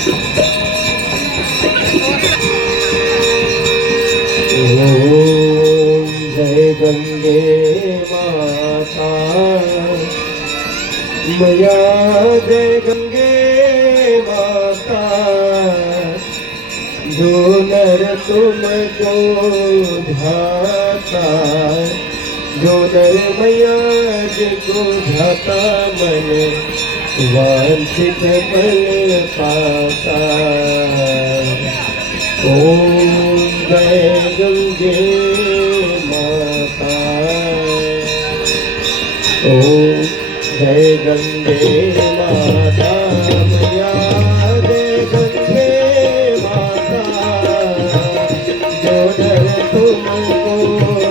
ओम जय गंगे माता मैया, जय गंगे माता। जो नर तुमको ध्याता, जो नर मैया जिको ध्याता, मन वांछित फल पाता। ओम जय गंगे माता, ओम जय गंगे माता मैया, जय गंगे माता। जो नर तुमको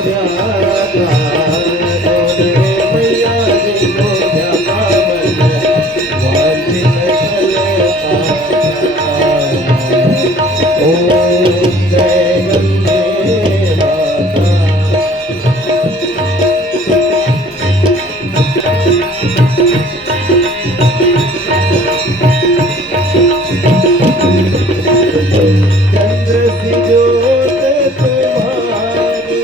ध्याता, जो नर मैया जिनको ध्याता, मन वांछित फल पाता। ओम जय गंगे माता। चंद्र सी ज्योत तुम्हारी,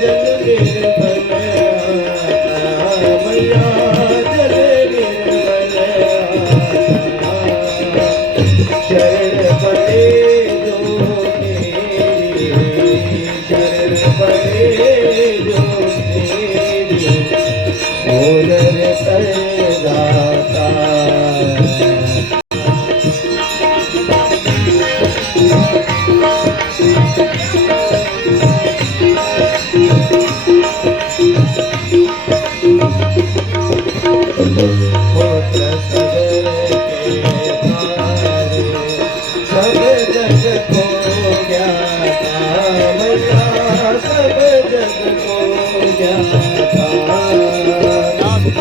जल निर्मल आता, मैया जल निर्मल आता। शरण पड़े जो मेरी, शरण पड़े जो मेरी, सोनर तर दाता। होत्र सगर के धारे, सब जग को ज्ञाता, मैया सब जग को ज्ञाता।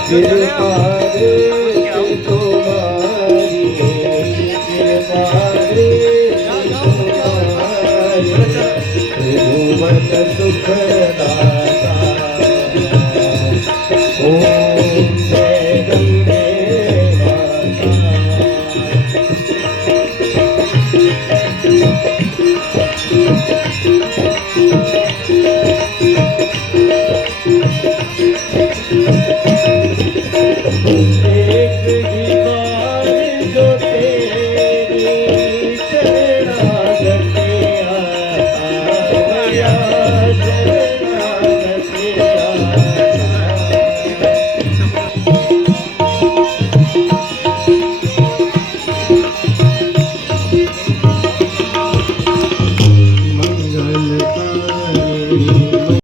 कृपा दृष्टि तुम्हारी, कृपा दृष्टि तुम्हारी, त्रिभुवन सुखदाता। ओम जय गंगे माता। एक ही बार जो तेरी शरणागति आता, मैया शरणागति आता। मंगलकारी